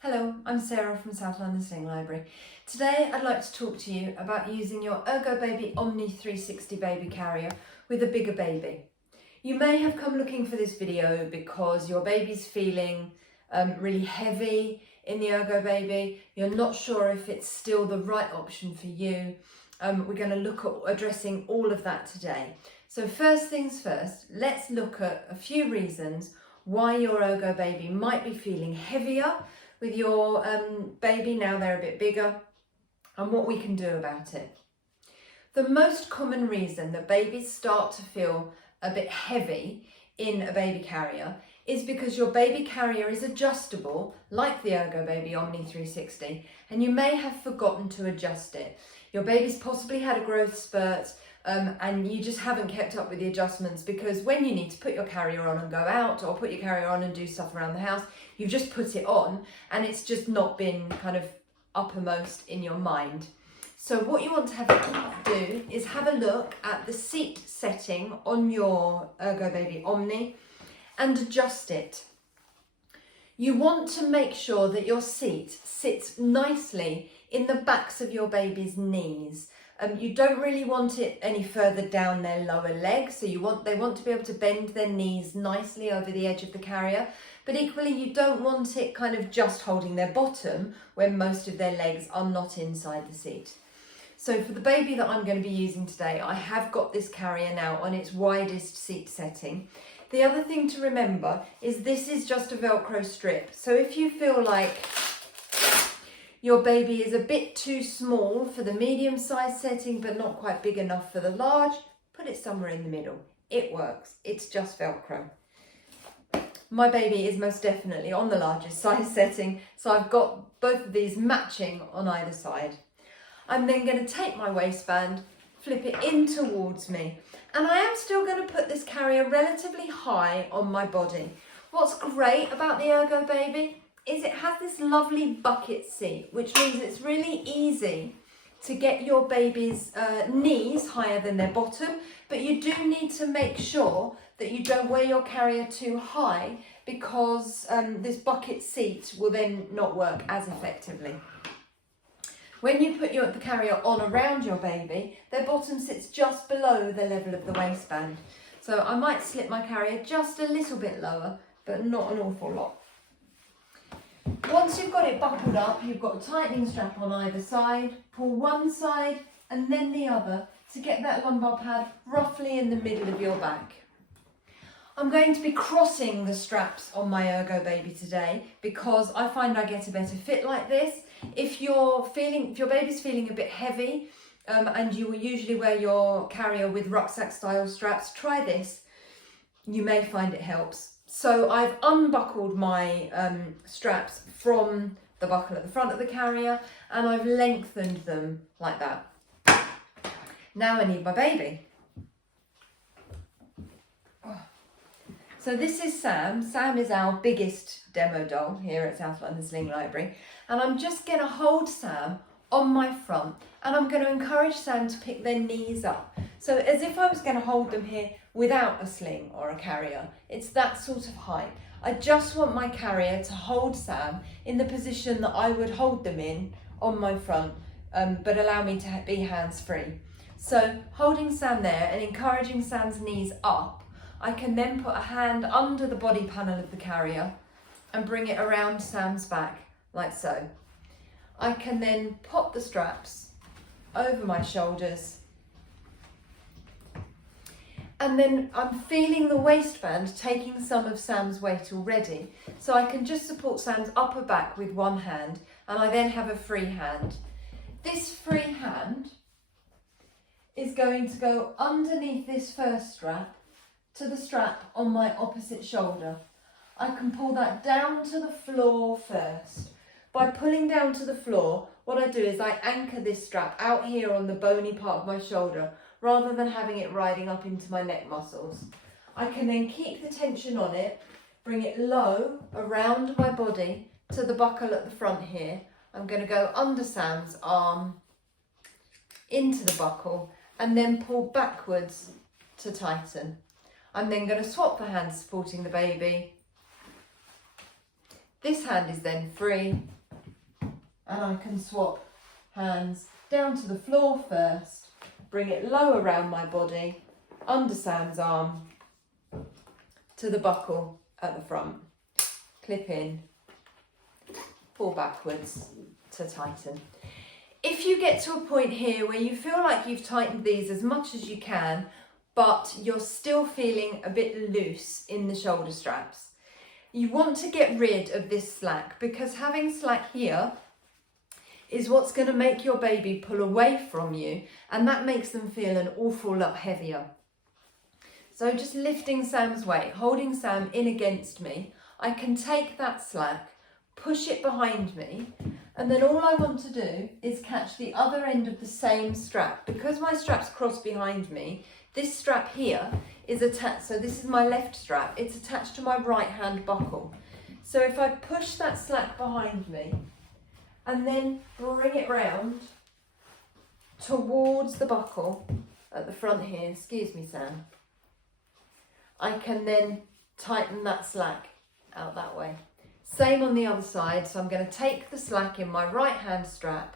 Hello, I'm Sarah from South London Sling Library. Today I'd like to talk to you about using your ErgoBaby Omni 360 baby carrier with a bigger baby. You may have come looking for this video because your baby's feeling really heavy in the ErgoBaby. You're not sure if it's still the right option for you. We're going to look at addressing all of that today. So first things first, let's look at a few reasons why your ErgoBaby might be feeling heavier with your baby now they're a bit bigger, and what we can do about it. The most common reason that babies start to feel a bit heavy in a baby carrier is because your baby carrier is adjustable, like the ErgoBaby Omni 360, and you may have forgotten to adjust it. Your baby's possibly had a growth spurt and you just haven't kept up with the adjustments, because when you need to put your carrier on and go out, or put your carrier on and do stuff around the house, you've just put it on and it's just not been kind of uppermost in your mind. So what you want to do is have a look at the seat setting on your ErgoBaby Omni and adjust it. You want to make sure that your seat sits nicely in the backs of your baby's knees. You don't really want it any further down their lower leg, so they want to be able to bend their knees nicely over the edge of the carrier, but equally you don't want it kind of just holding their bottom when most of their legs are not inside the seat. So for the baby that I'm going to be using today, I have got this carrier now on its widest seat setting. The other thing to remember is this is just a Velcro strip, so if you feel like your baby is a bit too small for the medium size setting but not quite big enough for the large, put it somewhere in the middle. It works, it's just Velcro. My baby is most definitely on the largest size setting, so I've got both of these matching on either side. I'm then going to take my waistband, flip it in towards me, and I am still going to put this carrier relatively high on my body. What's great about the ErgoBaby is it has this lovely bucket seat, which means it's really easy to get your baby's knees higher than their bottom, but you do need to make sure that you don't wear your carrier too high, because this bucket seat will then not work as effectively. When you put the carrier on around your baby, their bottom sits just below the level of the waistband. So I might slip my carrier just a little bit lower, but not an awful lot. Once you've got it buckled up, you've got a tightening strap on either side. Pull one side and then the other to get that lumbar pad roughly in the middle of your back. I'm going to be crossing the straps on my ErgoBaby today because I find I get a better fit like this. If your baby's feeling a bit heavy and you will usually wear your carrier with rucksack style straps, try this. You may find it helps. So I've unbuckled my straps from the buckle at the front of the carrier and I've lengthened them like that. Now I need my baby. So this is Sam. Sam is our biggest demo doll here at South London Sling Library, and I'm just going to hold Sam on my front and I'm going to encourage Sam to pick their knees up. So as if I was going to hold them here without a sling or a carrier. It's that sort of height. I just want my carrier to hold Sam in the position that I would hold them in on my front, but allow me to be hands-free. So holding Sam there and encouraging Sam's knees up, I can then put a hand under the body panel of the carrier and bring it around Sam's back, like so. I can then pop the straps over my shoulders, and then I'm feeling the waistband taking some of Sam's weight already, so I can just support Sam's upper back with one hand, and I then have a free hand. This free hand is going to go underneath this first strap to the strap on my opposite shoulder. I can pull that down to the floor first. By pulling down to the floor, what I do is I anchor this strap out here on the bony part of my shoulder, rather than having it riding up into my neck muscles. I can then keep the tension on it, bring it low around my body to the buckle at the front here. I'm going to go under Sam's arm, into the buckle, and then pull backwards to tighten. I'm then going to swap the hands supporting the baby, This hand is then free, and I can swap hands down to the floor first, bring it low around my body, under Sam's arm, to the buckle at the front, clip in, pull backwards to tighten. If you get to a point here where you feel like you've tightened these as much as you can, but you're still feeling a bit loose in the shoulder straps, you want to get rid of this slack, because having slack here is what's going to make your baby pull away from you, and that makes them feel an awful lot heavier. So just lifting Sam's weight, holding Sam in against me, I can take that slack, push it behind me, and then all I want to do is catch the other end of the same strap. Because my strap's crossed behind me, this strap here is attached, so this is my left strap, it's attached to my right hand buckle. So if I push that slack behind me and then bring it round towards the buckle at the front here, excuse me Sam, I can then tighten that slack out that way. Same on the other side, so I'm going to take the slack in my right hand strap,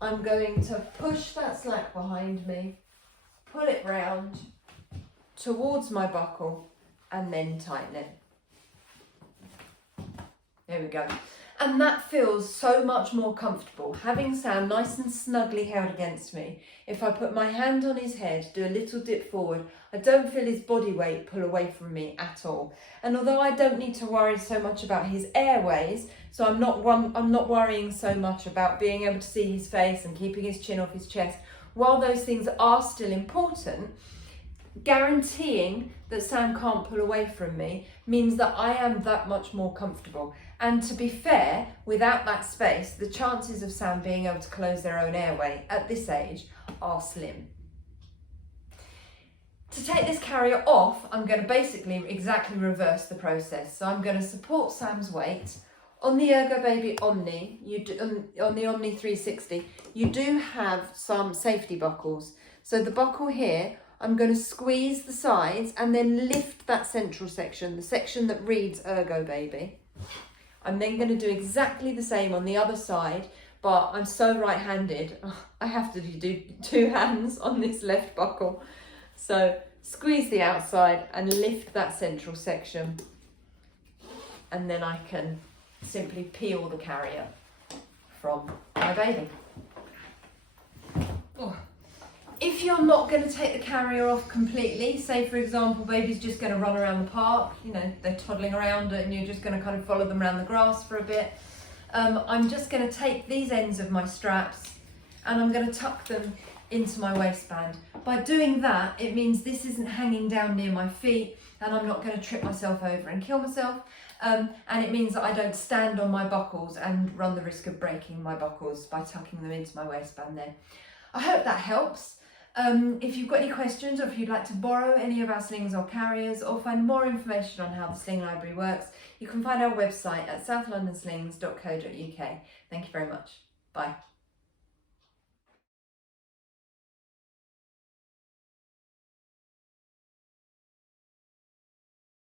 I'm going to push that slack behind me, pull it round towards my buckle, and then tighten it. There we go. And that feels so much more comfortable, having Sam nice and snugly held against me. If I put my hand on his head, do a little dip forward, I don't feel his body weight pull away from me at all. And although I don't need to worry so much about his airways, so I'm not worrying so much about being able to see his face and keeping his chin off his chest, while those things are still important, guaranteeing that Sam can't pull away from me means that I am that much more comfortable. And to be fair, without that space, the chances of Sam being able to close their own airway at this age are slim. To take this carrier off, I'm going to basically exactly reverse the process. So I'm going to support Sam's weight. On the ErgoBaby Omni, on the Omni 360, you do have some safety buckles. So the buckle here, I'm going to squeeze the sides and then lift that central section, the section that reads ErgoBaby. I'm then going to do exactly the same on the other side, but I'm so right-handed, I have to do two hands on this left buckle. So squeeze the outside and lift that central section, and then I can simply peel the carrier from my baby. Oh. If you're not going to take the carrier off completely, say for example baby's just going to run around the park, you know, they're toddling around and you're just going to kind of follow them around the grass for a bit, I'm just going to take these ends of my straps and I'm going to tuck them into my waistband. By doing that, it means this isn't hanging down near my feet and I'm not going to trip myself over and kill myself, and it means that I don't stand on my buckles and run the risk of breaking my buckles by tucking them into my waistband there. I hope that helps. If you've got any questions, or if you'd like to borrow any of our slings or carriers, or find more information on how the Sling Library works, you can find our website at southlondonslings.co.uk. Thank you very much. Bye.